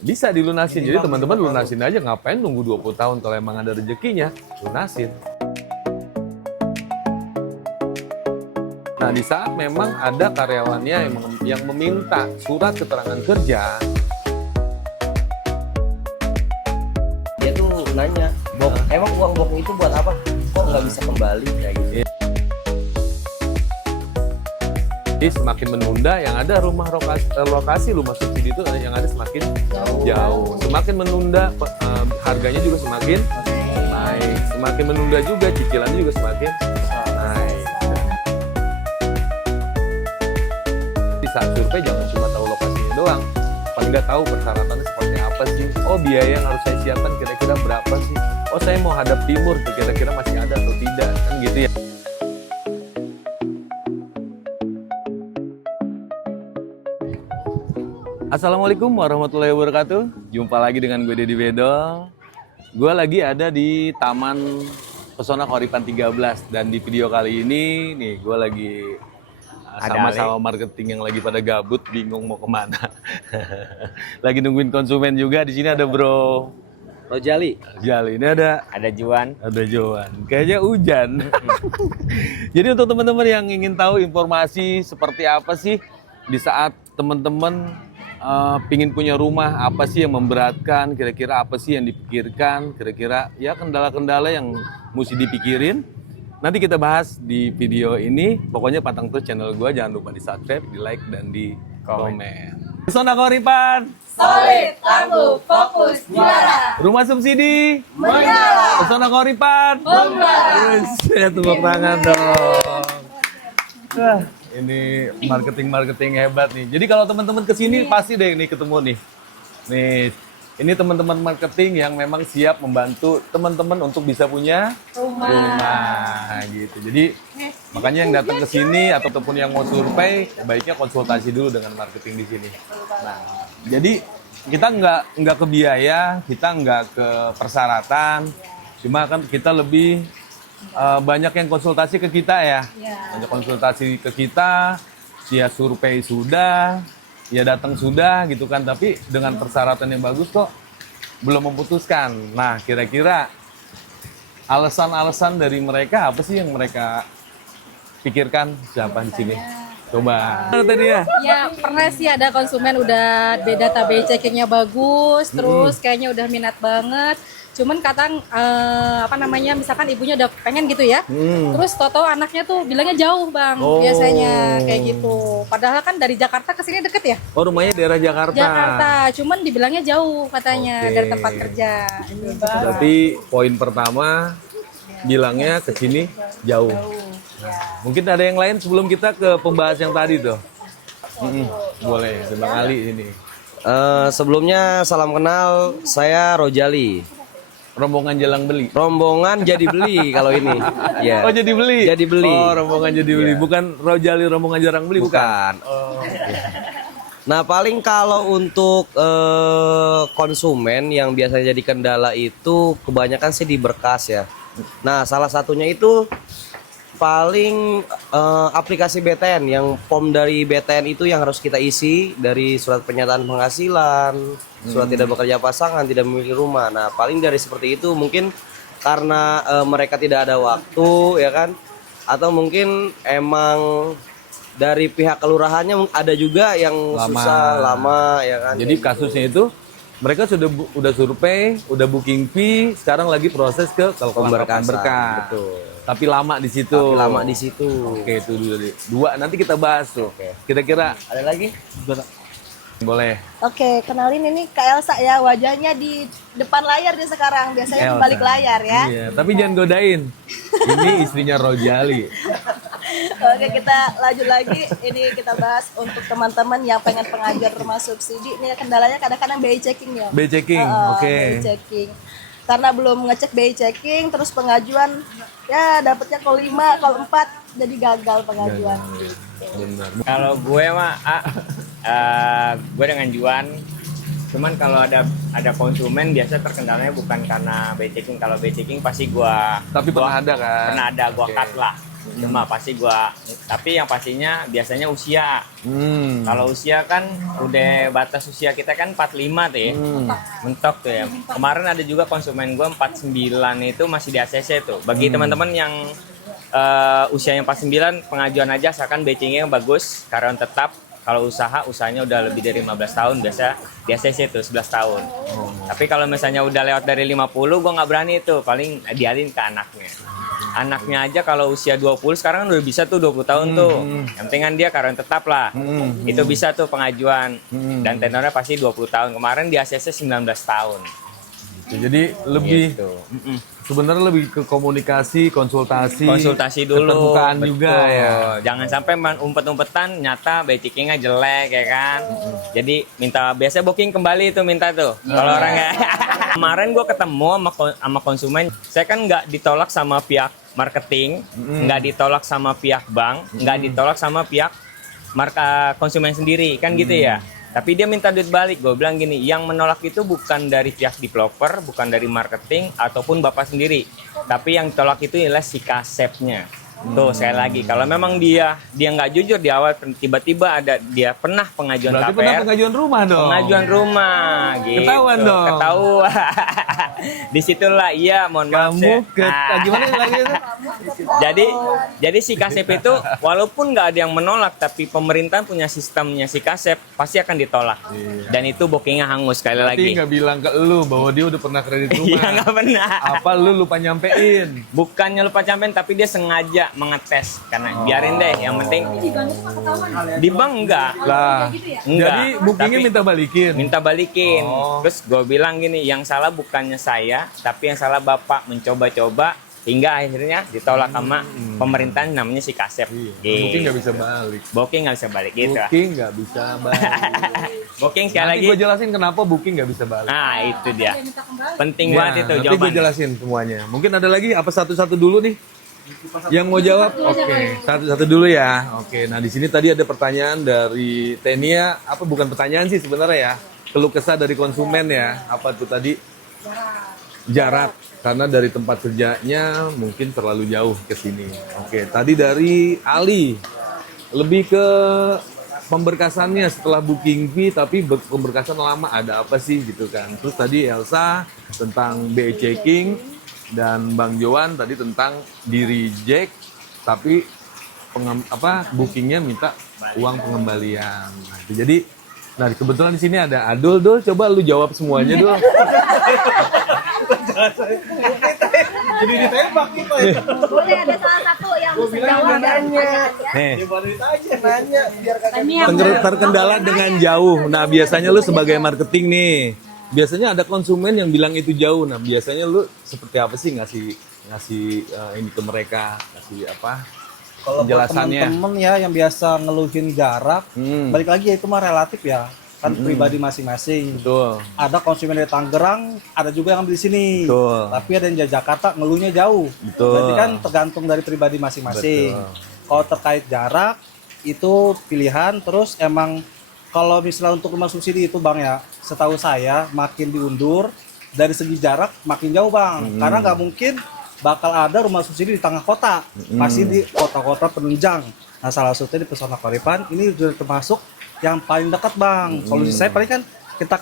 bisa dilunasin. Jadi teman-teman lunasin aja, ngapain nunggu 20 tahun kalau emang ada rezekinya, lunasin. Nah, di saat memang ada karyawannya yang meminta surat keterangan kerja, dia tuh nanya, emang uang bok itu buat apa? Kok nggak bisa kembali kayak gitu? jadi semakin menunda, yang ada lokasi rumah subsidi itu yang ada semakin jauh. Semakin menunda, harganya juga semakin naik. Semakin menunda juga, cicilannya juga semakin naik. Di saat survei jangan cuma tahu lokasinya doang, paling nggak tahu persyaratannya seperti apa sih. Oh, biaya yang harus saya siapkan kira-kira berapa sih? Oh, saya mau hadap timur, kira-kira masih ada atau tidak, kan gitu ya. Assalamualaikum warahmatullahi wabarakatuh. Jumpa lagi dengan gue Deddy Bedol. Gue lagi ada di Taman Pesona Keuripan 13. Dan di video kali ini nih gue lagi sama-sama marketing yang lagi pada gabut, bingung mau kemana. Lagi nungguin konsumen juga. Di sini ada Bro Rojali, Jali. Ini ada Juan. Kayaknya hujan. Jadi untuk teman-teman yang ingin tahu informasi seperti apa sih di saat teman-teman pingin punya rumah, apa sih yang memberatkan, kira-kira apa sih yang dipikirkan, kira-kira ya kendala-kendala yang mesti dipikirin. Nanti kita bahas di video ini. Pokoknya pantang terus channel gue, jangan lupa di subscribe, di like, dan di komen. Pesona Keuripan, solid, tangguh, fokus, juara. rumah subsidi Menyala. Pesona Keuripan, Membara. ya tepuk tangan dong. Wah, ini marketing hebat nih. Jadi kalau teman-teman kesini pasti deh ini ketemu nih. Nih, ini teman-teman marketing yang memang siap membantu teman-teman untuk bisa punya rumah gitu. Jadi makanya yang datang ke sini ataupun yang mau survei, baiknya konsultasi dulu dengan marketing di sini. Nah, jadi kita nggak ke biaya, kita nggak ke persyaratan, cuma kan kita lebih banyak yang konsultasi ke kita ya. Banyak konsultasi ke kita, dia survei sudah, ya datang sudah gitu kan, tapi dengan persyaratan yang bagus kok belum memutuskan. Nah, kira-kira alasan-alasan dari mereka apa sih yang mereka pikirkan? Siapa di sini? Coba. Tadi ya? Ya pernah sih ada konsumen udah database checkingnya bagus, terus kayaknya udah minat banget. Cuman kadang misalkan ibunya udah pengen gitu ya, terus toto anaknya tuh bilangnya jauh bang, biasanya kayak gitu. Padahal kan dari Jakarta ke sini deket ya. Oh, rumahnya daerah Jakarta. Cuman dibilangnya jauh katanya dari tempat kerja. Berarti poin pertama bilangnya ke sini jauh. Nah, mungkin ada yang lain sebelum kita ke pembahas yang tadi tuh. Boleh, Bang Ali ini. Sebelumnya salam kenal, saya Rojali. Rombongan jalang beli. Rombongan jadi beli kalau ini. Ya. Oh, jadi beli. Jadi beli. Oh, rombongan jadi beli. Bukan Rojali rombongan jarang beli, bukan. Oh. Nah, paling kalau untuk konsumen yang biasanya jadi kendala itu kebanyakan sih di berkas ya. Nah, salah satunya itu paling aplikasi BTN, yang form dari BTN itu yang harus kita isi dari surat pernyataan penghasilan, surat tidak bekerja pasangan, tidak memiliki rumah. Nah, paling dari seperti itu mungkin karena mereka tidak ada waktu ya kan, atau mungkin emang dari pihak kelurahannya ada juga yang susah lama ya kan. Jadi kasusnya itu mereka udah survei, udah booking fee, sekarang lagi proses ke kelengkapan berkas. Betul. Tapi lama di situ. Oke, itu dua. Nanti kita bahas tuh. Kira-kira Ada lagi? boleh. Oke, kenalin ini Kak Elsa ya, wajahnya di depan layar dia sekarang, biasanya di balik layar ya. Iya, tapi jangan godain. Ini istrinya Rojali. Oke, kita lanjut lagi. Ini kita bahas untuk teman-teman yang pengen pengajuan rumah subsidi. Ini kendalanya kadang-kadang BI checking ya. BI checking, oke. BI checking. Karena belum ngecek BI checking, terus pengajuan ya dapatnya call 5, call 4, jadi gagal pengajuan. Benar. Kalau gue mah gue dengan Juan, cuman kalau ada konsumen biasa terkendalanya bukan karena BI checking. Kalau BI checking pasti gue Tapi pernah ada kan? cut lah. Cuma pasti gua, tapi yang pastinya biasanya usia. Kalau usia kan udah batas usia kita kan 45 tuh ya. Mentok tuh ya. Kemarin ada juga konsumen gua 49 itu masih di ACC tuh. Bagi teman-teman yang usia yang 49 pengajuan aja, asalkan BCG-nya bagus, karyawan tetap. Kalau usahanya udah lebih dari 15 tahun, biasa di ACC tuh 11 tahun. Tapi kalau misalnya udah lewat dari 50, gua nggak berani itu, paling dialin ke anaknya. Anaknya aja kalau usia 20 sekarang kan udah bisa tuh 20 tahun tuh. Yang penting kan dia karyawan tetap lah. Itu bisa tuh pengajuan. Dan tenornya pasti 20 tahun. Kemarin di ACC 19 tahun. Jadi lebih Gitu. sebenarnya lebih ke komunikasi, konsultasi Dulu. keterbukaan Betul. juga ya. Jangan sampai umpet-umpetan nyata BCK-nya jelek ya kan. Jadi biasa booking kembali tuh minta tuh. Kalau orang ya. Kemarin gue ketemu sama konsumen, saya kan nggak ditolak sama pihak marketing, nggak ditolak sama pihak bank, nggak ditolak sama pihak konsumen sendiri kan gitu ya. Tapi dia minta duit balik. Gue bilang gini, yang menolak itu bukan dari pihak developer, bukan dari marketing, ataupun bapak sendiri. Tapi yang ditolak itu adalah si kasepnya. Tuh, sekali lagi, kalau memang dia nggak jujur di awal, tiba-tiba dia pernah pengajuan Berarti KPR. pernah pengajuan rumah dong. Pengajuan rumah, gitu. Ketahuan dong. Ketahuan. Disitulah, iya, mohon maaf. Kamu Nah. gimana lagi itu? Jadi si kasep itu walaupun nggak ada yang menolak, tapi pemerintah punya sistemnya si kasep pasti akan ditolak. Dan itu bookingnya hangus sekali Tapi lagi. nggak bilang ke lu bahwa dia udah pernah kredit rumah. Iya nggak pernah. Apa lu lupa nyampein? Bukannya lupa campen, tapi dia sengaja mengetes karena biarin deh, yang penting di bank enggak. Lah. Enggak. Jadi bookingnya Tapi minta balikin. Oh. Terus gue bilang gini, yang salah bukannya saya, tapi yang salah bapak mencoba-coba hingga akhirnya ditolak sama pemerintahan namanya si kasep. Iya. Gitu. Booking nggak bisa balik. Booking nggak bisa balik gitu. Booking nggak bisa balik. Booking sekali Nanti lagi. gue jelasin kenapa booking nggak bisa balik. Nah itu dia. Penting Ya, banget itu nanti gue jawabannya. jelasin semuanya. Mungkin ada lagi apa satu-satu dulu nih? Yang mau jawab? Oke, satu-satu dulu ya. Oke, nah di sini tadi ada pertanyaan dari Tenia, apa bukan pertanyaan sih sebenarnya ya. Keluh kesah dari konsumen ya. Apa tuh tadi? Jarak. Karena dari tempat kerjanya mungkin terlalu jauh ke sini. Oke, tadi dari Ali. Lebih ke pemberkasannya setelah booking fee, tapi pemberkasan lama ada apa sih gitu kan. Terus tadi Elsa tentang BE checking, dan Bang Joan tadi tentang di reject tapi bookingnya minta uang pengembalian. Nah, itu jadi kebetulan di sini ada Adul. Dul, coba lu jawab semuanya Dul. Jadi ditembak kita ya. Boleh ada salah satu yang bisa jawab Nih, Nanya biar kagak terkendala dengan jauh. Nah, biasanya lu sebagai marketing nih, biasanya ada konsumen yang bilang itu jauh. Nah, biasanya lu seperti apa sih ngasih ini ke mereka, ngasih apa? Kalau buat Penjelasannya. temen-temen ya yang biasa ngeluhin jarak, balik lagi ya itu mah relatif ya, kan pribadi masing-masing. Betul. Ada konsumen dari Tangerang, ada juga yang beli sini. Betul. Tapi ada yang dari Jakarta ngeluhnya jauh. Betul. Berarti kan tergantung dari pribadi masing-masing. Kalau terkait jarak itu pilihan. Terus emang kalau misalnya untuk rumah subsidi itu Bang ya, setahu saya makin diundur dari segi jarak makin jauh Bang. Karena nggak mungkin bakal ada rumah subsidi di tengah kota, pasti di kota-kota penunjang. Nah, salah satunya di Pesona Paripan ini sudah termasuk yang paling dekat Bang. Solusi saya paling kan kita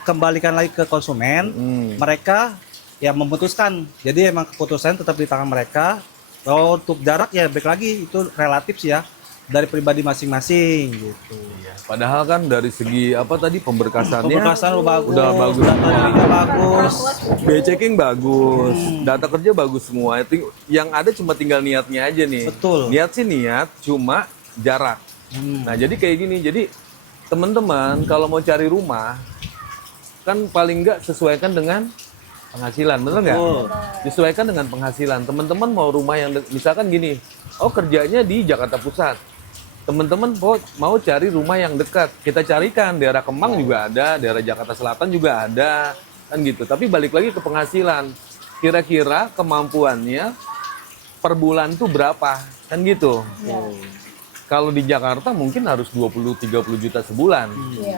kembalikan lagi ke konsumen, mereka ya memutuskan. Jadi emang keputusan tetap di tangan mereka. Kalau untuk jarak ya balik lagi itu relatif sih ya, dari pribadi masing-masing gitu. Padahal kan dari segi apa tadi pemberkasannya Pemberkasan bagus, udah bagus data semua. dirinya bagus. BE checking bagus, data kerja bagus semua. Yang ada cuma tinggal niatnya aja nih. Betul. Niat sih niat, cuma jarak. Nah jadi kayak gini, jadi teman-teman kalau mau cari rumah kan paling nggak sesuaikan dengan penghasilan, bener nggak? Disesuaikan dengan penghasilan. Teman-teman mau rumah yang misalkan gini, oh kerjanya di Jakarta Pusat. Teman-teman mau cari rumah yang dekat, kita carikan daerah Kemang juga ada, daerah Jakarta Selatan juga ada, kan gitu. Tapi balik lagi ke penghasilan, kira-kira kemampuannya per bulan tuh berapa, kan gitu. Kalau di Jakarta mungkin harus 20-30 juta sebulan,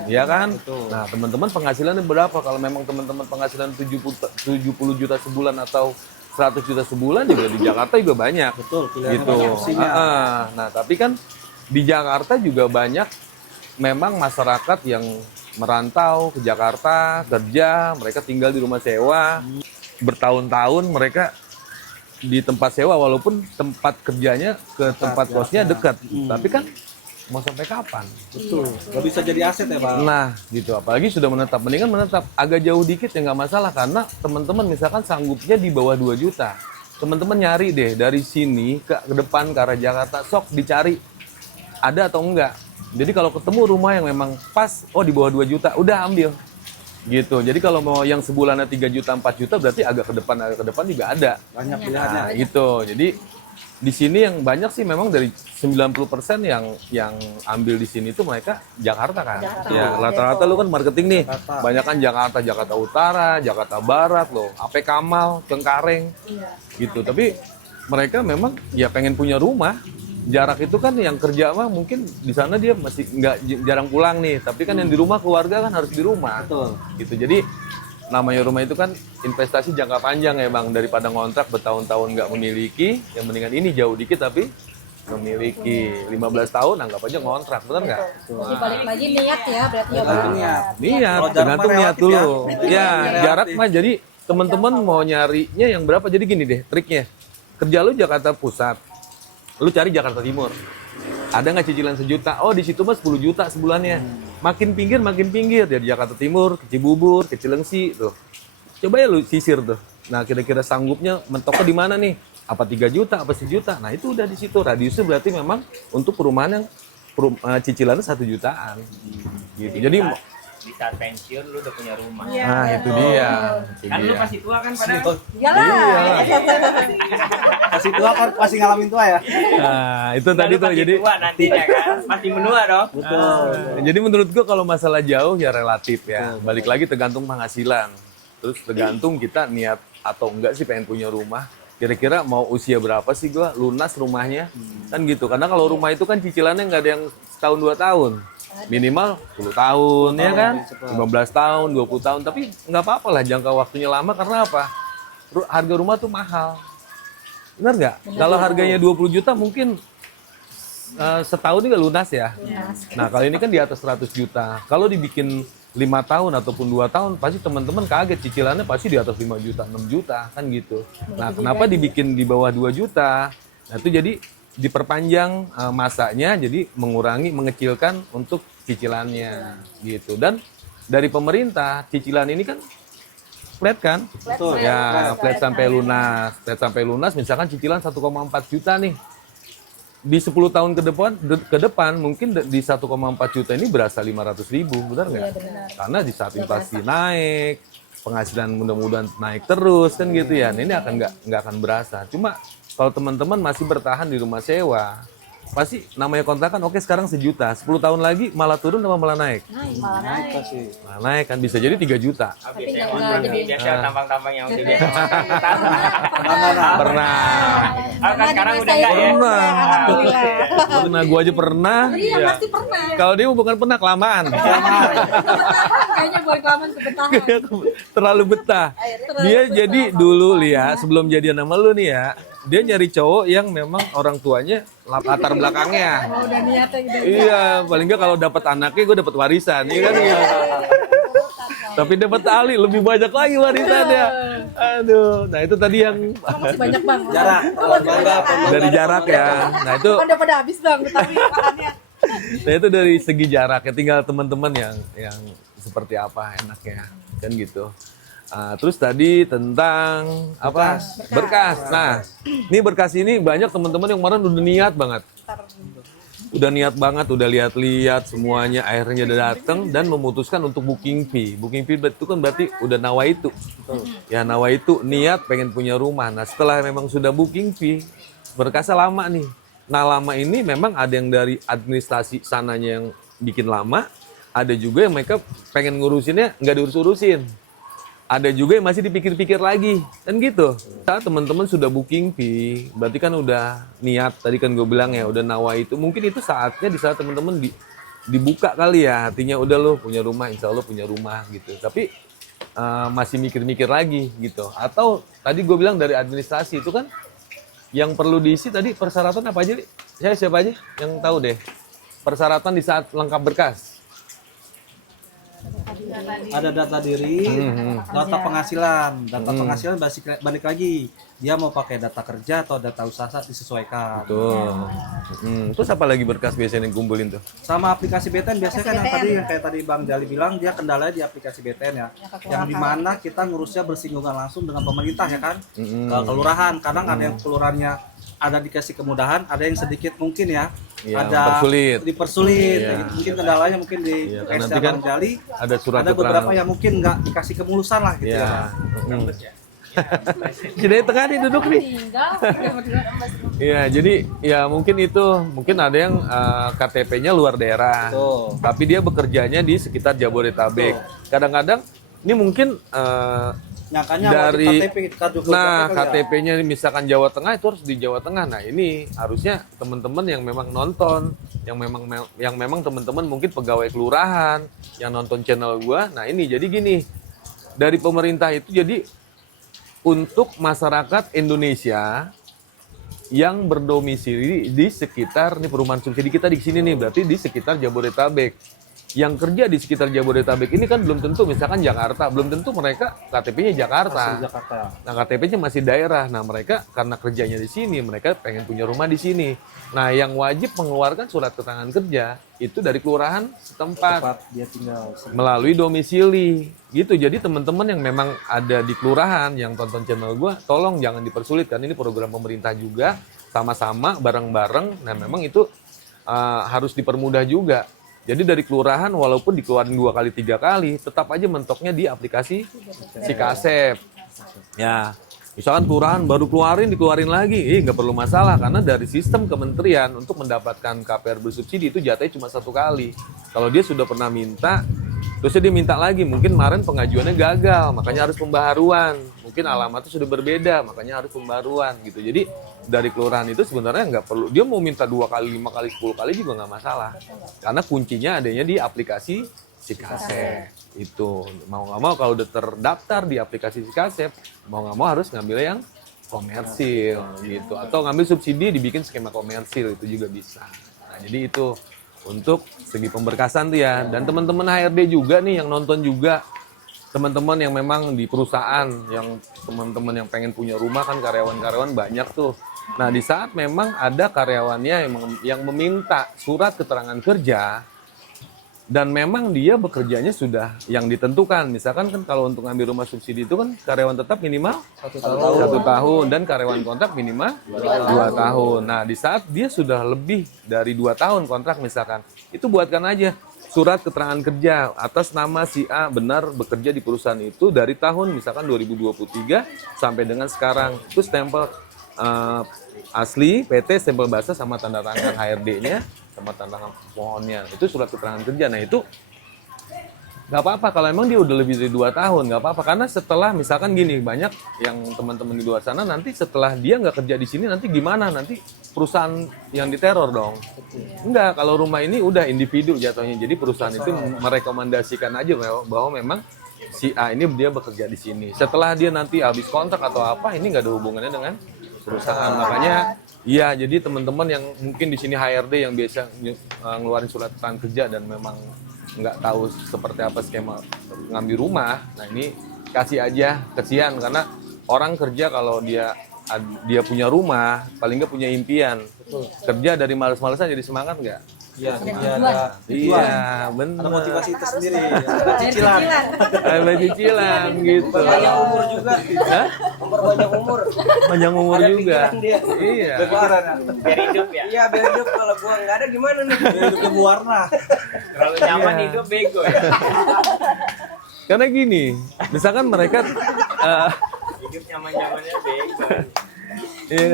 ya kan? Nah teman-teman penghasilannya berapa? Kalau memang teman-teman penghasilan 70 juta sebulan atau 100 juta sebulan juga di Jakarta juga banyak. Betul, pilihan Gitu. opsinya. Nah, tapi kan di Jakarta juga banyak memang masyarakat yang merantau ke Jakarta, kerja, mereka tinggal di rumah sewa. Bertahun-tahun mereka di tempat sewa walaupun tempat kerjanya ke tempat kosnya dekat. Tapi kan mau sampai kapan? Betul. Gak bisa jadi aset ya Pak. Nah, gitu. Apalagi sudah menetap. Mendingan menetap agak jauh dikit ya nggak masalah. Karena teman-teman misalkan sanggupnya di bawah 2 juta. Teman-teman nyari deh dari sini ke depan ke arah Jakarta. Sok dicari ada atau enggak. Jadi kalau ketemu rumah yang memang pas, oh di bawah 2 juta, udah ambil. Gitu. Jadi kalau mau yang sebulannya 3 juta, 4 juta berarti agak ke depan juga ada. Banyak pilihannya. Nah, gitu. Jadi di sini yang banyak sih memang dari 90% yang ambil di sini tuh mereka Jakarta kan. Ya, rata-rata lu kan marketing nih. Banyak kan Jakarta, Jakarta Utara, Jakarta Barat loh, AP Kamal, Cengkareng. Gitu. Tapi mereka memang ya pengen punya rumah. Jarak itu kan yang kerja mah mungkin di sana dia masih nggak jarang pulang nih. Tapi kan yang di rumah keluarga kan harus di rumah. Betul. Gitu. Jadi namanya rumah itu kan investasi jangka panjang ya Bang, daripada ngontrak bertahun-tahun nggak memiliki, yang mendingan ini jauh dikit tapi memiliki. 15 tahun anggap aja ngontrak, benar nggak? Jadi balik lagi niat ya berarti ya Bang. Niat, Kalau jarak tergantung mah niat relatif dulu. ya. Ya, jarak mah jadi teman-teman mau nyarinya yang berapa, jadi gini deh triknya. Kerja lu Jakarta Pusat, lu cari Jakarta Timur. Ada nggak cicilan sejuta? Oh di situ mah 10 juta sebulannya. Makin pinggir dari Jakarta Timur ke Cibubur, ke Cilengsi tuh. Coba ya lu sisir tuh. Nah kira-kira sanggupnya mentoknya di mana nih? Apa 3 juta, apa 1 juta? Nah itu udah di situ. Radiusnya berarti memang untuk perumahan yang cicilannya 1 jutaan. Gitu. Jadi Di saat pensiun lu udah punya rumah. nah itu dia. Itu Kan lu dia. pasti tua kan padahal. Kasih tua kan pasti ngalamin tua ya. Nah, itu tadi tuh Pasti jadi tua nantinya kan. Pasti menua dong. Betul. jadi menurut gua kalau masalah jauh ya relatif ya. Balik lagi tergantung penghasilan. Terus tergantung kita niat atau enggak sih pengen punya rumah. Kira-kira mau usia berapa sih gua lunas rumahnya? Kan gitu. Karena kalau rumah itu kan cicilannya nggak ada yang setahun 2 tahun. Minimal 10 tahun ya kan? 15 tahun, 20 tahun. Tapi nggak apa-apa lah jangka waktunya lama karena apa? Harga rumah tuh mahal. Benar nggak? Kalau harganya 20 juta mungkin setahun ini nggak lunas ya. Nah kalau ini kan di atas 100 juta. Kalau dibikin 5 tahun ataupun 2 tahun, pasti teman-teman kaget cicilannya pasti di atas 5 juta, 6 juta kan gitu. Nah kenapa dibikin di bawah 2 juta? Nah itu jadi diperpanjang masanya, jadi mengecilkan untuk cicilannya gitu. Dan dari pemerintah cicilan ini kan flat kan? Betul. Ya, flat sampai lunas. Flat sampai lunas misalkan cicilan 1,4 juta nih. Di 10 tahun ke depan mungkin di 1,4 juta ini berasa 500.000, benar nggak? Karena di saat inflasi naik, penghasilan mudah-mudahan naik terus kan gitu ya. Nah, ini akan nggak akan berasa. Cuma kalau teman-teman masih bertahan di rumah sewa, pasti namanya kontrakan oke sekarang 1 juta, 10 tahun lagi malah turun apa malah naik? Naik pasti. Malah naik kan bisa jadi 3 juta. Biasanya kontrak biasa tampang-tampang yang udah biasa. Pernah. Ah, kan sekarang udah enggak ya? Pernah. Alhamdulillah. Pernah gua aja pernah. Iya pasti pernah. Kalau dia bukan pernah kelamaan. Kayaknya buat kelamaan kebetahan. Terlalu betah. Dia jadi dulu Lia, sebelum jadian sama lu nih ya, dia nyari cowok yang memang orang tuanya latar belakangnya. Oh, udah niatnya udah. Iya, paling nggak kalau dapat anaknya gue dapat warisan, iya kan? Iya. Tapi dapat Ali lebih banyak lagi warisannya. Aduh, nah itu tadi yang Masih banyak Bang. Jarak. Bangga, dari jarak ya. Nah itu, Kan udah pada habis Bang, tapi makannya. nah itu dari segi jarak ya. Tinggal teman-teman yang seperti apa enaknya, kan gitu. Terus tadi tentang apa? Berkas. Nah, ini berkas ini banyak teman-teman yang kemarin udah niat banget. Udah niat banget, udah lihat-lihat semuanya, akhirnya udah datang dan memutuskan untuk booking fee. Booking fee itu kan berarti udah nawaitu. Ya nawaitu niat pengen punya rumah. Nah setelah memang sudah booking fee, berkasnya lama nih. Nah lama ini memang ada yang dari administrasi sananya yang bikin lama, ada juga yang mereka pengen ngurusinnya nggak diurus-urusin. Ada juga yang masih dipikir-pikir lagi, kan gitu. Saat teman-teman sudah booking fee, berarti kan udah niat, tadi kan gue bilang ya, udah nawa itu. Mungkin itu saatnya di saat teman-teman dibuka kali ya, hatinya udah lo punya rumah, insya Allah punya rumah gitu. Tapi masih mikir-mikir lagi gitu. Atau tadi gue bilang dari administrasi itu kan yang perlu diisi tadi persyaratan apa aja, Li? Saya siapa aja yang tahu deh. Persyaratan di saat lengkap berkas. Ada data diri, data penghasilan. Data penghasilan balik lagi. Dia mau pakai data kerja atau data usaha disesuaikan. Tuh. Terus apa lagi berkas biasanya yang kumpulin tuh? Sama aplikasi BTN biasanya kan yang kayak tadi Bang Jali bilang, dia kendalanya di aplikasi BTN ya. Yang dimana kita ngurusnya bersinggungan langsung dengan pemerintah ya kan. Kelurahan, kadang ada yang kelurahannya ada dikasih kemudahan, ada yang sedikit mungkin ya, Iya, ada mempersulit. dipersulit. Iya. Gitu. Mungkin kendalanya mungkin di Iya, kan case nanti kan Bang Jali ada surat ada beberapa keterangan. yang mungkin nggak dikasih kemulusan lah gitu ya. Jadi tengah nih duduk nih. Iya, jadi ya mungkin ada yang KTP-nya luar daerah, Betul. tapi dia bekerjanya di sekitar Jabodetabek. Kadang-kadang ini mungkin Nyangkanya dari KTP kartu KTP-nya misalkan Jawa Tengah itu harus di Jawa Tengah. Nah ini harusnya teman-teman yang memang nonton, yang memang teman-teman mungkin pegawai kelurahan yang nonton channel gua. Nah ini jadi gini, dari pemerintah itu jadi untuk masyarakat Indonesia yang berdomisili di sekitar nih perumahan subsidi kita di sini nih, berarti di sekitar Jabodetabek. Yang kerja di sekitar Jabodetabek ini kan belum tentu misalkan Jakarta, belum tentu mereka KTP-nya Jakarta. Nah, KTP-nya masih daerah. Nah, mereka karena kerjanya di sini, mereka pengen punya rumah di sini. Nah, yang wajib mengeluarkan surat keterangan kerja itu dari kelurahan setempat dia tinggal. melalui domisili. Gitu. Jadi teman-teman yang memang ada di kelurahan yang tonton channel gua, tolong jangan dipersulit kan ini program pemerintah juga, sama-sama bareng-bareng. Nah, memang itu harus dipermudah juga. Jadi dari kelurahan walaupun dikeluarin 2 kali 3 kali, tetap aja mentoknya di aplikasi Sikasep. Ya, misalkan kelurahan baru dikeluarin lagi, nggak perlu masalah karena dari sistem kementerian untuk mendapatkan KPR bersubsidi itu jatahnya cuma 1 kali. Kalau dia sudah pernah minta, terusnya dia minta lagi, mungkin kemarin pengajuannya gagal, makanya harus pembaharuan. Mungkin alamatnya sudah berbeda, makanya harus pembaharuan gitu. Jadi dari kelurahan itu sebenarnya nggak perlu, dia mau minta 2 kali, 5 kali, 10 kali juga nggak masalah. Karena kuncinya adanya di aplikasi Sikasep. Itu mau nggak mau kalau udah terdaftar di aplikasi Sikasep, mau nggak mau harus ngambil yang komersil gitu. Atau ngambil subsidi dibikin skema komersil itu juga bisa. Nah, jadi itu untuk segi pemberkasan tuh ya. Dan teman-teman HRD juga nih yang nonton juga, teman-teman yang memang di perusahaan, yang teman-teman yang pengen punya rumah kan karyawan-karyawan banyak tuh. Nah di saat memang ada karyawannya yang meminta surat keterangan kerja dan memang dia bekerjanya sudah yang ditentukan. Misalkan kan kalau untuk ngambil rumah subsidi itu kan karyawan tetap minimal 1 tahun dan karyawan kontrak minimal 2 tahun. Nah di saat dia sudah lebih dari 2 tahun kontrak misalkan, itu buatkan aja surat keterangan kerja atas nama si A benar bekerja di perusahaan itu dari tahun misalkan 2023 sampai dengan sekarang. Itu stempel asli, PT, stempel basah sama tanda tangan HRD-nya sama tanda tangan pohonnya. Itu surat keterangan kerja. Nah itu nggak apa-apa kalau emang dia udah lebih dari 2 tahun, nggak apa-apa. Karena setelah misalkan gini, banyak yang teman-teman di luar sana nanti setelah dia nggak kerja di sini nanti gimana? Nanti perusahaan yang diteror dong. Enggak, kalau rumah ini udah individu jatuhnya. Jadi perusahaan itu merekomendasikan aja bahwa memang si A ini dia bekerja di sini. Setelah dia nanti habis kontrak atau apa, ini nggak ada hubungannya dengan perusahaan. Makanya iya, jadi teman-teman yang mungkin di sini HRD yang biasa ngeluarin surat keterangan kerja dan memang nggak tahu seperti apa skema ngambil rumah, nah ini kasih aja, kesian karena orang kerja kalau dia punya rumah, paling nggak punya impian. Kerja dari males-malesan jadi semangat nggak? Iya, ada Iya, benar. ada motivasi tersendiri. Ada cicilan gitu. Panjang umur juga. Hah? Memperbanyak umur. Panjang umur Ada juga. pikiran dia. Iya. Biar hidup ya. Iya, biar hidup. Kalau gua nggak ada gimana nih? Hidupnya berwarna. Terlalu nyaman hidup bego ya. Karena gini, misalkan mereka Hidup nyaman-nyamannya bego.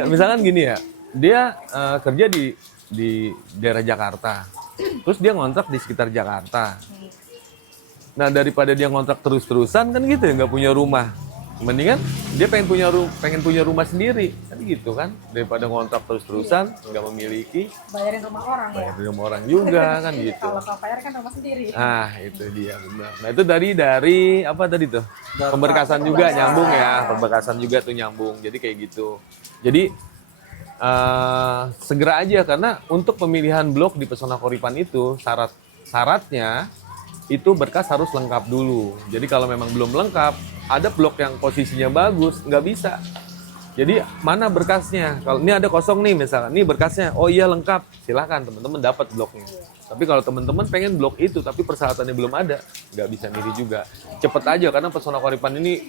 misalkan gini ya, dia kerja di daerah Jakarta, terus dia ngontrak di sekitar Jakarta. Nah daripada dia ngontrak terus-terusan kan gitu ya, nggak punya rumah. Mendingan dia pengen punya rumah sendiri, kan gitu kan, daripada ngontrak terus-terusan nggak memiliki, Bayarin rumah orang ya. bayar rumah orang juga kan gitu. Kalau KPR kan rumah sendiri. Ah, itu dia benar. Nah, itu dari apa tadi tuh? Pemberkasan juga nyambung ya, pemberkasan juga tuh nyambung. Jadi kayak gitu. Jadi segera aja karena untuk pemilihan blok di Pesona Koripan itu syaratnya itu berkas harus lengkap dulu. Jadi kalau memang belum lengkap, ada blok yang posisinya bagus, nggak bisa. Jadi mana berkasnya? Kalau ini ada kosong nih misalkan, ini berkasnya, oh iya lengkap, silakan teman-teman dapat bloknya. Tapi kalau teman-teman pengen blok itu tapi persyaratannya belum ada, nggak bisa milih juga. Cepet aja karena Pesona Koripan ini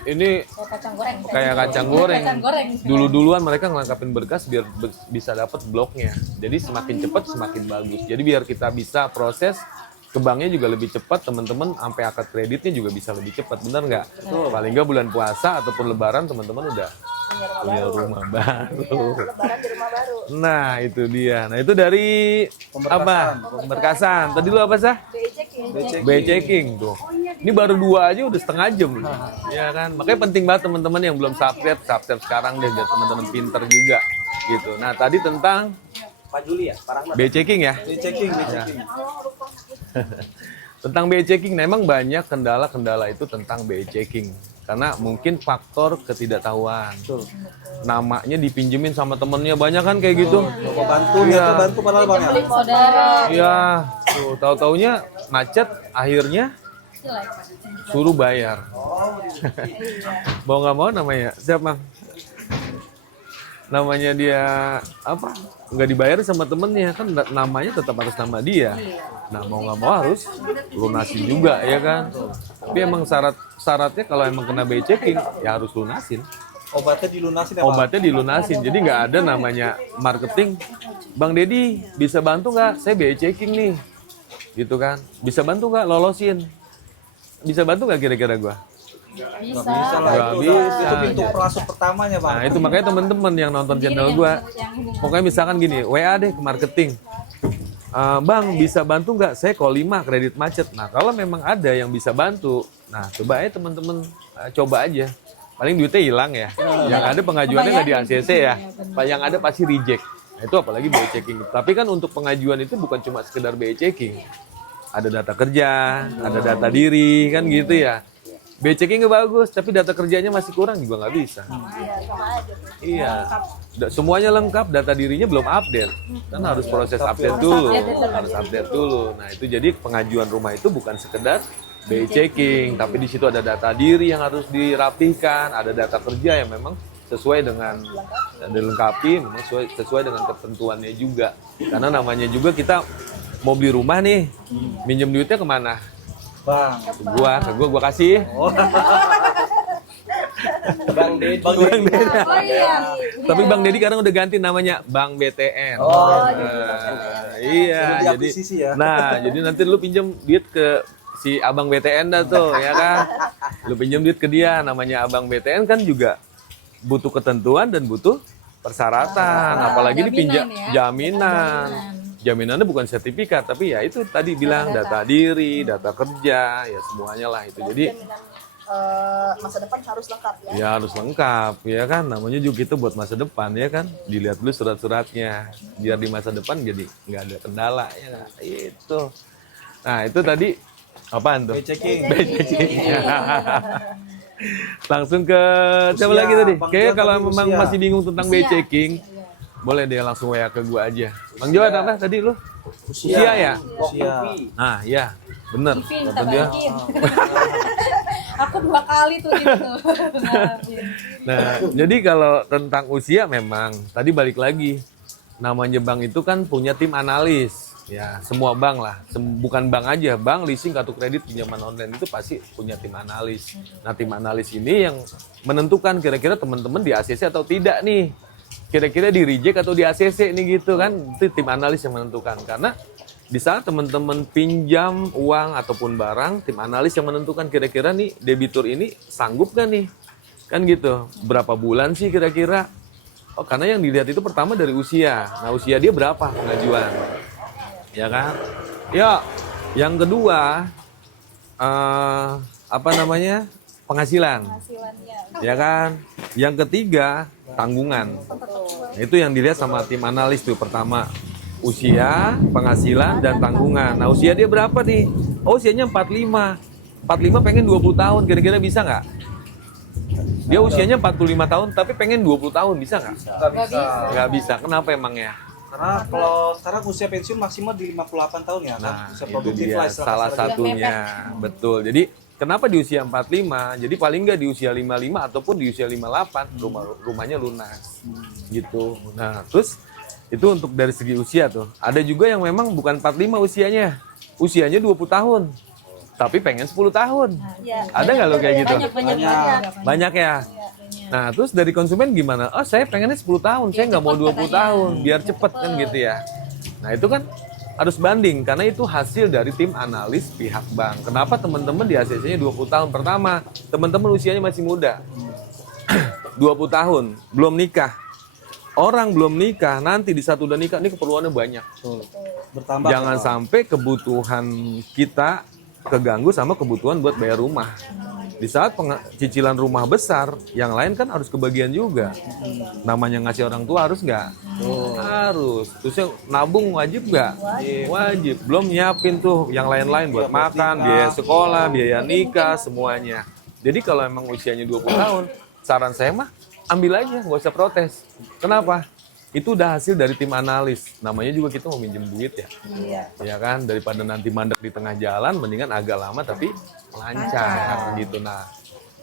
Kayak kacang goreng. kayak kacang goreng. Kacang goreng. Dulu-duluan mereka ngelengkapin berkas biar bisa dapat bloknya. Jadi semakin cepat semakin bagus. Jadi biar kita bisa proses ke banknya juga lebih cepat, teman-teman sampai akad kreditnya juga bisa lebih cepat, benar nggak? Paling nggak bulan puasa ataupun lebaran teman-teman udah punya rumah baru. Lebaran di rumah baru. Nah itu dia. Nah itu dari apa? Pemberkasan. Tadi lu apa sah? BI checking tuh. Ini baru 2 aja udah setengah jam. Ya kan? Makanya penting banget teman-teman yang belum subscribe sekarang deh biar teman-teman pinter juga gitu. Nah tadi tentang Pak Juli ya, Pak Rahmat. BI checking ya. BI checking. Tentang BI checking, nah emang banyak kendala-kendala itu tentang BI checking. Karena mungkin faktor ketidaktahuan. Namanya dipinjemin sama temennya, banyak kan kayak gitu. Toko bantu, Iya. ya bantu padahal bang ya. Saudara. Iya, tuh tahu-taunya macet, akhirnya suruh bayar. Mau nggak mau namanya, siapa? Namanya dia apa? Nggak dibayar sama temennya kan, namanya tetap harus nama dia. Nah mau nggak mau harus lunasin juga ya kan. Tapi emang syaratnya kalau emang kena BI checking ya harus lunasin. Obatnya dilunasin ya bang? Obatnya dilunasin. Jadi nggak ada namanya marketing. Bang Dedi bisa bantu nggak? Saya BI checking nih, gitu kan? Bisa bantu nggak lolosin? Bisa bantu nggak kira-kira gua? Bisa. Nggak bisa. Itu pintu masuk pertamanya bang. Nah itu makanya teman-teman yang nonton channel gua, pokoknya misalkan gini, WA deh ke marketing. Bang bisa bantu nggak? Saya call 5 kredit macet. Nah kalau memang ada yang bisa bantu, nah coba aja teman-teman coba aja. Paling duitnya hilang ya. Yang ada pengajuannya nggak di ACC ya. Yang ada pasti reject. Nah, itu apalagi BI checking. Tapi kan untuk pengajuan itu bukan cuma sekedar BI checking. Ada data kerja, ada data diri, kan gitu ya. BI checking nggak bagus, tapi data kerjanya masih kurang juga nggak bisa. Iya, semuanya lengkap, data dirinya belum update. Kan harus proses update dulu, harus update dulu. Nah itu jadi pengajuan rumah itu bukan sekedar BI checking, tapi di situ ada data diri yang harus dirapihkan, ada data kerja yang memang sesuai dengan dilengkapi, memang sesuai dengan ketentuannya juga. Karena namanya juga kita mau beli rumah nih, minjem duitnya kemana? Bang. Ke gua kasih. Bang Dedi. Oh iya. Tapi Bang Dedi kadang udah ganti namanya Bang BTN. Iya, Jadi jadi akuisisi ya. nah, jadi nanti lu pinjem duit ke si Abang BTN dah tuh, ya kan? Lu pinjem duit ke dia, namanya Abang BTN kan juga butuh ketentuan dan butuh persyaratan, apalagi dipinjam jaminan. Jaminannya bukan sertifikat, tapi ya itu tadi bilang data diri, data kerja, ya semuanya lah itu. Jadi Masa depan harus lengkap ya. ya harus lengkap, ya kan? Namanya juga itu buat masa depan, ya kan? Dilihat dulu surat-suratnya, biar di masa depan jadi nggak ada kendala, ya nggak? Itu. Nah itu tadi apaan tuh? BI checking. Langsung ke siapa Usia, lagi tadi? Bang Kayaknya Johan kalau tadi memang usia. masih bingung tentang BI checking, boleh deh langsung WA ke gua aja. Bang Johan apa tadi lu? Usia ya? Usia. Nah, ya, bener. TV Kata minta dia. balikin. Aku 2 kali tuh gitu. Nah, jadi kalau tentang usia memang tadi balik lagi. Namanya bank itu kan punya tim analis. Ya, semua bank lah. Bukan bank aja, bank, leasing, kartu kredit, pinjaman online itu pasti punya tim analis. Nah, tim analis ini yang menentukan kira-kira teman-teman di ACC atau tidak nih. Kira-kira di reject atau di ACC nih gitu kan. Itu tim analis yang menentukan. Karena di saat teman-teman pinjam uang ataupun barang, tim analis yang menentukan kira-kira nih debitur ini sanggup gak nih? Kan gitu. Berapa bulan sih kira-kira? Oh, karena yang dilihat itu pertama dari usia. Nah, usia dia berapa pengajuan? Ya kan? Ya, yang kedua apa namanya? penghasilan. Penghasilannya. Ya kan? Yang ketiga, tanggungan. Nah, itu yang dilihat sama tim analis tuh. Pertama, usia, penghasilan, dan tanggungan. Nah, usia dia berapa nih? Oh, usianya 45. 45 pengen 20 tahun, kira-kira bisa nggak? Dia usianya 45 tahun, tapi pengen 20 tahun, bisa nggak? Nggak bisa. Kenapa emangnya? Karena kalau sekarang usia pensiun maksimal di 58 tahun ya, Nah, kan? Usia itu produktif dia lah istilah salah kasarnya. satunya. Betul. Jadi, kenapa di usia 45? Jadi paling nggak di usia 55 ataupun di usia 58 rumahnya lunas. Gitu. Nah, terus itu untuk dari segi usia tuh. Ada juga yang memang bukan 45 usianya. Usianya 20 tahun. Tapi pengen 10 tahun. Ya, Ada nggak lo kayak gitu? Banyak. Banyak ya? Nah, terus dari konsumen gimana? Oh, saya pengennya 10 tahun, saya nggak mau 20 tahun, biar cepet kan gitu ya. Nah, itu kan harus banding, karena itu hasil dari tim analis pihak bank. Kenapa teman-teman di ACC-nya 20 tahun? Pertama, teman-teman usianya masih muda. 20 tahun, belum nikah. Orang belum nikah, nanti di saat udah nikah, ini keperluannya banyak. Bertambah. Jangan sampai kebutuhan kita keganggu sama kebutuhan buat bayar rumah. Di saat cicilan rumah besar, yang lain kan harus kebagian juga. Namanya ngasih orang tua harus nggak? Harus. Terusnya nabung wajib nggak? Wajib. Belum nyiapin tuh yang lain-lain buat makan, biaya sekolah, biaya nikah, semuanya. Jadi kalau emang usianya 20 tahun, saran saya mah ambil aja, nggak usah protes. Kenapa? Itu udah hasil dari tim analis. Namanya juga kita mau minjem duit ya. Ya kan, daripada nanti mandek di tengah jalan, mendingan agak lama tapi lancar gitu. Nah,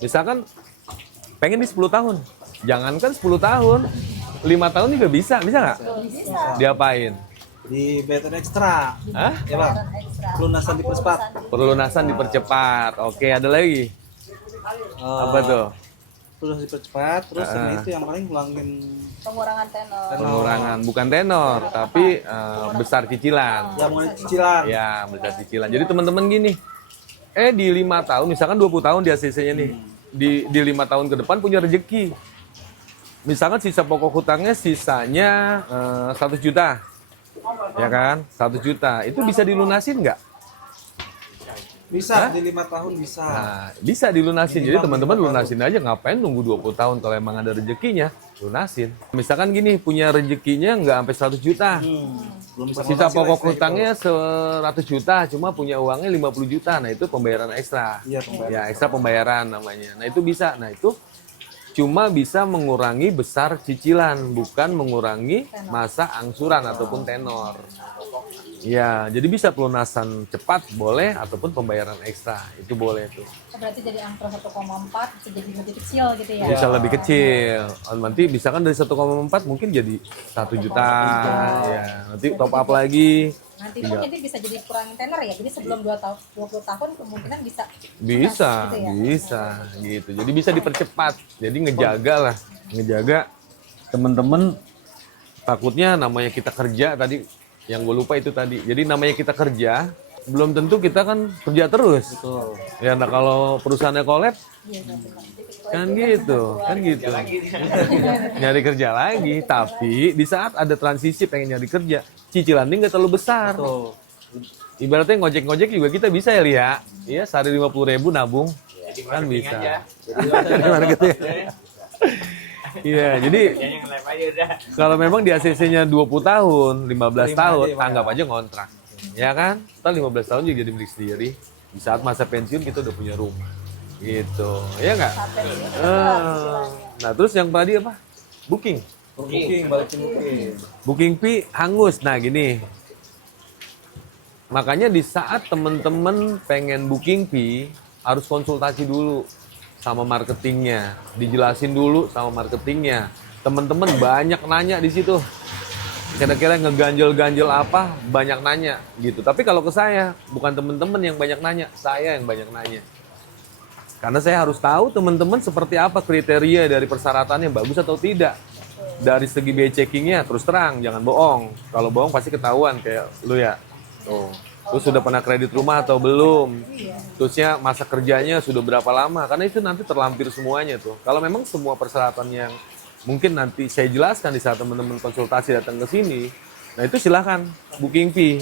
misalkan pengen di 10 tahun. Jangankan 10 tahun, 5 tahun juga bisa nggak? Diapain? Di BTN Extra. Hah? Ya bang, pelunasan dipercepat. Perlunasan dipercepat. Oke, ada lagi. Apa tuh? Pelunasan dipercepat, terus yang itu yang paling ngulangin pengurangan tenor. Pengurangan, bukan tenor, tapi besar cicilan. yang mulai cicilan. Ya, besar cicilan. Jadi teman-teman gini, di 5 tahun, misalkan 20 tahun di ACC-nya nih, di 5 tahun ke depan punya rezeki. Misalkan sisa pokok hutangnya sisanya 100 juta, ya kan? 100 juta, itu bisa dilunasin nggak? Bisa, di 5 tahun bisa. Nah, bisa dilunasin. Jadi teman-teman lunasin aja, ngapain nunggu 20 tahun kalau emang ada rezekinya, lunasin. Misalkan gini, punya rezekinya nggak sampai 100 juta. Belum bisa Sisa lunasi pokok lah, hutangnya 100 juta, cuma punya uangnya 50 juta. Nah, itu pembayaran ekstra. Iya, pembayaran. Ya, ekstra pembayaran namanya. Nah, itu bisa. Nah, itu cuma bisa mengurangi besar cicilan, bukan mengurangi masa angsuran ataupun tenor. Ya, jadi bisa pelunasan cepat boleh ataupun pembayaran ekstra. Itu boleh tuh. Berarti jadi angka 1,4 bisa jadi lebih kecil gitu ya. Bisa lebih kecil. Nanti bisa kan dari 1,4 mungkin jadi 1 juta. Ya, nanti top up lagi. Nanti pun jadi bisa jadi kurang tenor ya. Jadi sebelum 20 tahun kemungkinan bisa. Bisa, gitu ya. bisa gitu. Jadi bisa dipercepat. Jadi ngejaga lah, ngejaga temen-temen. Takutnya namanya kita kerja tadi, yang gue lupa itu tadi. Jadi namanya kita kerja, belum tentu kita kan kerja terus. Betul. Ya, nah kalau perusahaannya collab, kan gitu. Nyari kerja lagi. Tapi di saat ada transisi pengen nyari kerja, cicilan ini nggak terlalu besar. Betul. Ibaratnya ngojek-ngojek juga kita bisa ya, Lia. Iya, sehari 50.000 nabung. Kan bisa. Marketing. Iya, jadi Kayaknya nge-live aja udah. kalau memang di ACC-nya 20 tahun, 15 tahun, anggap aja ngontrak. Ya kan? Ntar 15 tahun juga jadi milik sendiri. Di saat masa pensiun kita udah punya rumah. Gitu. Iya nggak? Nah, terus yang tadi apa? Booking. Balikin booking. Booking fee hangus. Nah, gini. Makanya di saat temen-temen pengen booking fee, harus konsultasi dulu sama marketingnya, dijelasin dulu sama marketingnya. Temen-temen banyak nanya di situ. Kira-kira ngeganjel-ganjel apa, banyak nanya gitu. Tapi kalau ke saya, bukan temen-temen yang banyak nanya, saya yang banyak nanya. Karena saya harus tahu teman-teman seperti apa kriteria dari persyaratannya, bagus atau tidak. Dari segi biaya checkingnya, terus terang, jangan bohong. Kalau bohong pasti ketahuan kayak lu ya. Tuh. Terus sudah pernah kredit rumah atau belum? Terusnya masa kerjanya sudah berapa lama? Karena itu nanti terlampir semuanya tuh. Kalau memang semua persyaratan yang mungkin nanti saya jelaskan di saat teman-teman konsultasi datang ke sini, Nah itu silahkan booking fee.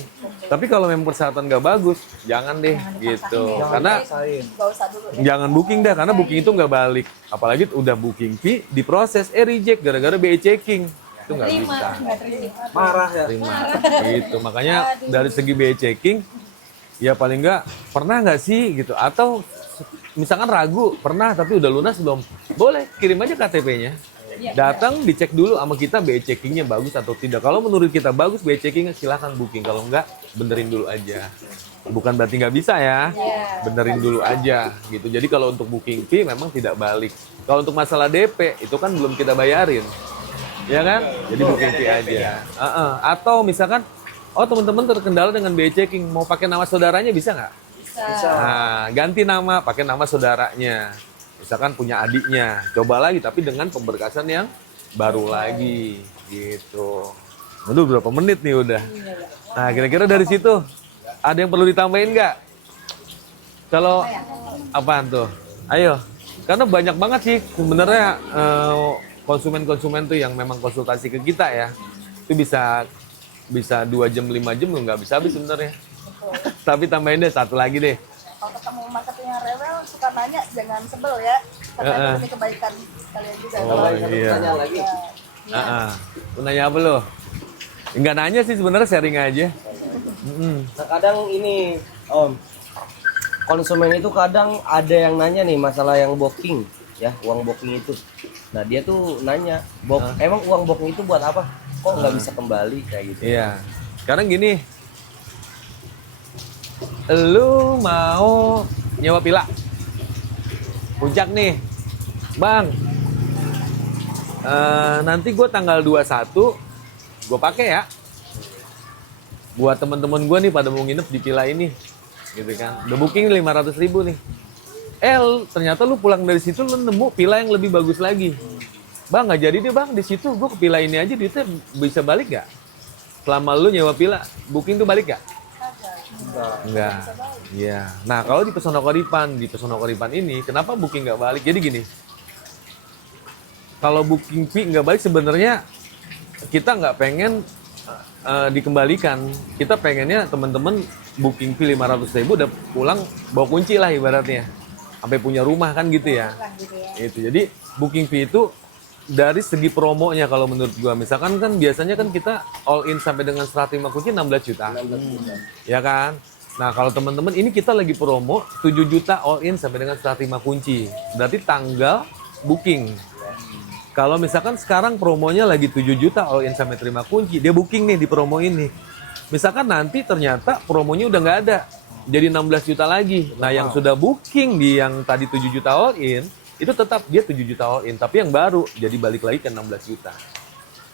Tapi kalau memang persyaratan nggak bagus, jangan deh gitu. Karena Gak usah dulu ya. jangan booking dah, karena booking itu nggak balik. Apalagi udah booking fee, diproses, reject gara-gara BI checking. Itu nggak bisa. Marah ya. Terima. Gitu. Makanya dari segi BI checking, ya paling nggak pernah nggak sih gitu. Atau misalkan ragu, pernah tapi udah lunas belum? Boleh, kirim aja KTP-nya. Datang dicek dulu sama kita BI checkingnya bagus atau tidak. Kalau menurut kita bagus BI checkingnya silahkan booking. Kalau enggak benerin dulu aja. Bukan berarti nggak bisa ya, benerin dulu aja gitu. Jadi kalau untuk booking fee memang tidak balik. Kalau untuk masalah DP itu kan belum kita bayarin, ya kan? Jadi booking fee aja. Atau misalkan, oh teman-teman terkendala dengan BI checking, mau pakai nama saudaranya bisa nggak? Bisa. Nah, ganti nama, pakai nama saudaranya. Misalkan punya adiknya, coba lagi tapi dengan pemberkasan yang baru lagi gitu. Aduh berapa menit nih udah. Nah kira-kira dari situ ada yang perlu ditambahin nggak? Kalau apaan tuh? Ayo, karena banyak banget sih sebenarnya konsumen-konsumen tuh yang memang konsultasi ke kita ya. Itu bisa 2 jam 5 jam nggak bisa habis sebenarnya. Tapi tambahin deh satu lagi deh. Kalau ketemu marketing yang rewel suka nanya, jangan sebel ya. Karena ini kebaikan kalian juga. Oh iya. Tanya lagi. Lu nanya apa lo? Enggak nanya sih sebenarnya, sharing aja. Nah kadang ini Om, konsumen itu kadang ada yang nanya nih masalah yang booking ya, uang booking itu. Nah dia tuh nanya, emang uang booking itu buat apa? Kok nggak bisa kembali kayak gitu? Iya. Sekarang gini, lu mau nyewa villa Puncak nih, Bang. Nanti gue tanggal 21 gue pakai ya. Buat temen-temen gue nih pada mau nginep di villa ini, gitu kan. Udah booking 500.000 nih. Ternyata lu pulang dari situ lu nemu villa yang lebih bagus lagi. Bang, nggak jadi deh bang, di situ gue ke villa ini aja duitnya bisa balik gak? Selama lu nyewa villa, booking tuh balik gak? Enggak. Iya. Nah, kalau di Pesona Koripan ini, kenapa booking nggak balik? Jadi gini, kalau booking fee nggak balik sebenarnya kita nggak pengen dikembalikan. Kita pengennya teman-teman booking fee 500.000 udah pulang bawa kunci lah ibaratnya, sampai punya rumah kan gitu ya. Itu. Jadi booking fee itu dari segi promonya kalau menurut gua, misalkan kan biasanya kan kita all in sampai dengan 105 kunci 16 juta. Ya kan? Nah, kalau teman-teman ini kita lagi promo 7 juta all in sampai dengan 105 kunci. Berarti tanggal booking. Kalau misalkan sekarang promonya lagi 7 juta all in sampai terima kunci, dia booking nih di promo ini. Misalkan nanti ternyata promonya udah nggak ada, jadi 16 juta lagi. Nah, yang sudah booking di yang tadi 7 juta all in, itu tetap dia 7 juta all in, tapi yang baru jadi balik lagi ke 16 juta.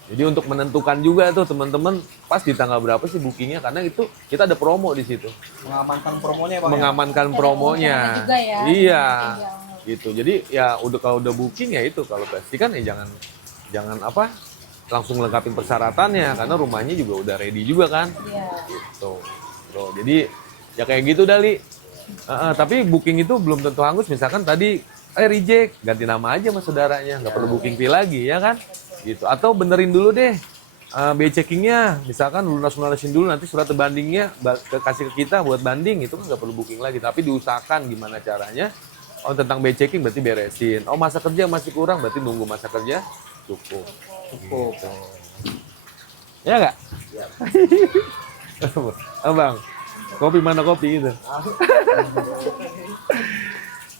Jadi untuk menentukan juga tuh teman-teman pas di tanggal berapa sih bookingnya, karena itu kita ada promo di situ. Mengamankan promonya ya Bang. Mengamankan promonya. juga ya. Iya. Gitu. Jadi ya udah kalau udah booking ya itu, kalau pasti kan ya jangan apa? Langsung lengkapin persyaratannya karena rumahnya juga udah ready juga kan. Iya. Gitu. Bro, jadi ya kayak gitu Dali. Tapi booking itu belum tentu hangus, misalkan tadi reject, ganti nama aja sama saudaranya, nggak perlu booking fee lagi ya kan, gitu. Atau benerin dulu deh BI checkingnya, misalkan lunasin dulu, nanti surat bandingnya kasih ke kita buat banding, itu kan nggak perlu booking lagi, tapi diusahakan gimana caranya. Oh tentang BI checking berarti beresin, oh masa kerja masih kurang berarti nunggu masa kerja cukup. Gitu. Ya nggak? Abang, kopi mana kopi itu?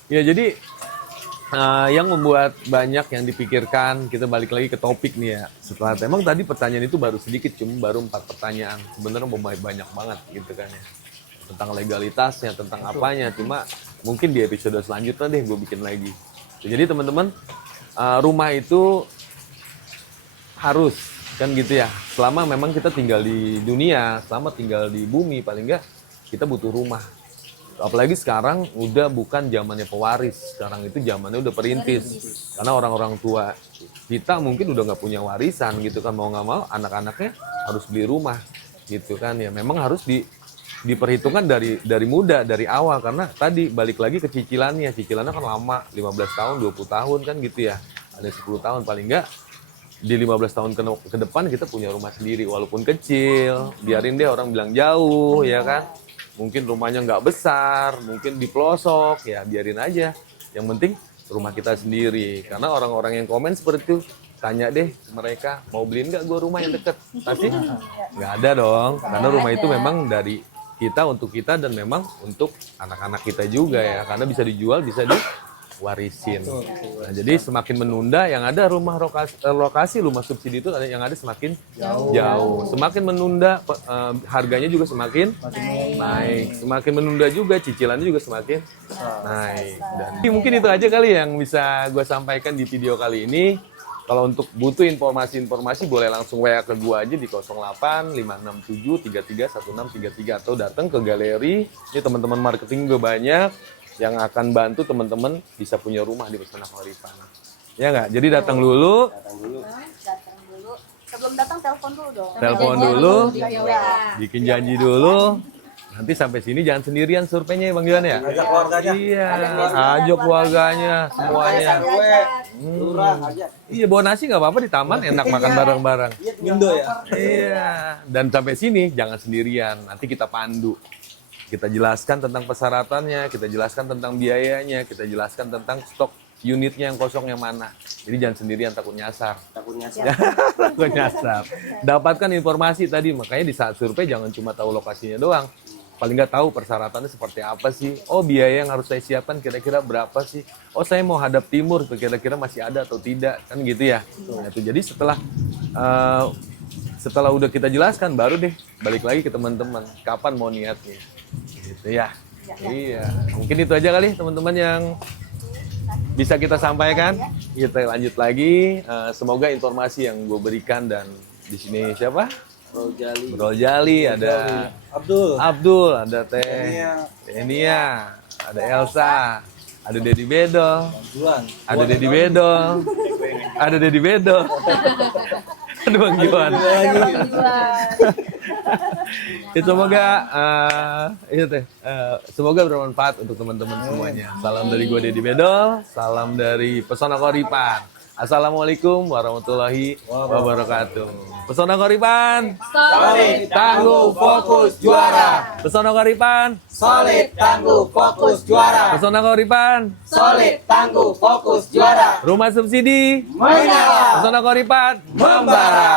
Ya jadi yang membuat banyak yang dipikirkan, kita balik lagi ke topik nih ya. Setelah emang tadi pertanyaan itu baru sedikit, cuma baru 4 pertanyaan. Sebenarnya banyak banget gitu kan ya. Tentang legalitasnya, tentang apanya. Cuma mungkin di episode selanjutnya deh gue bikin lagi. Jadi teman-teman, rumah itu harus kan gitu ya. Selama memang kita tinggal di dunia, selama tinggal di bumi, paling enggak kita butuh rumah. Apalagi sekarang udah bukan zamannya pewaris, sekarang itu zamannya udah perintis. Karena orang-orang tua kita mungkin udah nggak punya warisan gitu kan, mau nggak mau anak-anaknya harus beli rumah gitu kan ya. Memang harus diperhitungkan dari muda, dari awal, karena tadi balik lagi ke cicilannya kan lama, 15 tahun, 20 tahun kan gitu ya. Ada 10 tahun paling nggak di 15 tahun ke depan kita punya rumah sendiri walaupun kecil, biarin deh orang bilang jauh ya kan, mungkin rumahnya nggak besar, mungkin di pelosok, ya biarin aja, yang penting rumah kita sendiri. Karena orang-orang yang komen seperti itu, tanya deh ke mereka, mau beliin nggak gue rumah yang deket, pasti nggak ada dong, karena rumah itu memang dari kita untuk kita dan memang untuk anak-anak kita juga ya, karena bisa dijual, bisa diwarisin. Nah, jadi semakin menunda, yang ada rumah lokasi rumah subsidi itu yang ada semakin jauh. Semakin menunda, harganya juga semakin naik. Semakin menunda juga, cicilannya juga semakin naik. Dan mungkin itu aja kali yang bisa gue sampaikan di video kali ini. Kalau untuk butuh informasi-informasi boleh langsung WA ke gua aja di 08 567 33 1633 atau datang ke galeri. Ini teman-teman marketing juga banyak yang akan bantu teman-teman bisa punya rumah di Pesona Koripan. Ya nggak? Jadi datang dulu. Datang dulu. Sebelum datang telepon dulu dong. Telepon dulu, Via WA. bikin janji dulu. Nanti sampai sini jangan sendirian surveinya ya Bang Johan ya. Ajak keluarganya. Iya, ajak keluarganya semuanya. Lurah aja. Iya, bawa nasi nggak apa-apa di taman, enak makan bareng-bareng. Mindo ya. Iya, dan sampai sini jangan sendirian. Nanti kita pandu. Kita jelaskan tentang persyaratannya, kita jelaskan tentang biayanya, kita jelaskan tentang stok unitnya yang kosong yang mana. Jadi jangan sendirian, takut nyasar. Takutnya sih. Takut nyasar. Dapatkan informasi tadi, makanya di saat survei jangan cuma tahu lokasinya doang. Paling nggak tahu persyaratannya seperti apa sih. Oh, biaya yang harus saya siapkan kira-kira berapa sih. Oh, saya mau hadap timur, kira-kira masih ada atau tidak. Kan gitu ya. Nah, itu. Jadi setelah udah kita jelaskan, baru deh balik lagi ke teman-teman. Kapan mau niatnya. Gitu ya. Iya. Mungkin itu aja kali teman-teman yang bisa kita sampaikan. Kita lanjut lagi. Semoga informasi yang gue berikan dan di sini siapa? Bro Jali, ada Abdul, ada Teh Enia, ada Elsa, ada Dedi Bedo, ada Dedi Bedo, ada Dedi Bedo, ada Bang Johan. Semoga bermanfaat untuk teman-teman semuanya. Salam dari gue Dedi Bedo, salam dari Pesona Koripan. Assalamualaikum warahmatullahi wabarakatuh. Pesona Koripan, Solid, tangguh, fokus, juara. Pesona Koripan, Solid, tangguh, fokus, juara. Pesona Koripan, Solid, tangguh, fokus, juara. rumah subsidi, Menyala. Pesona Koripan, membara.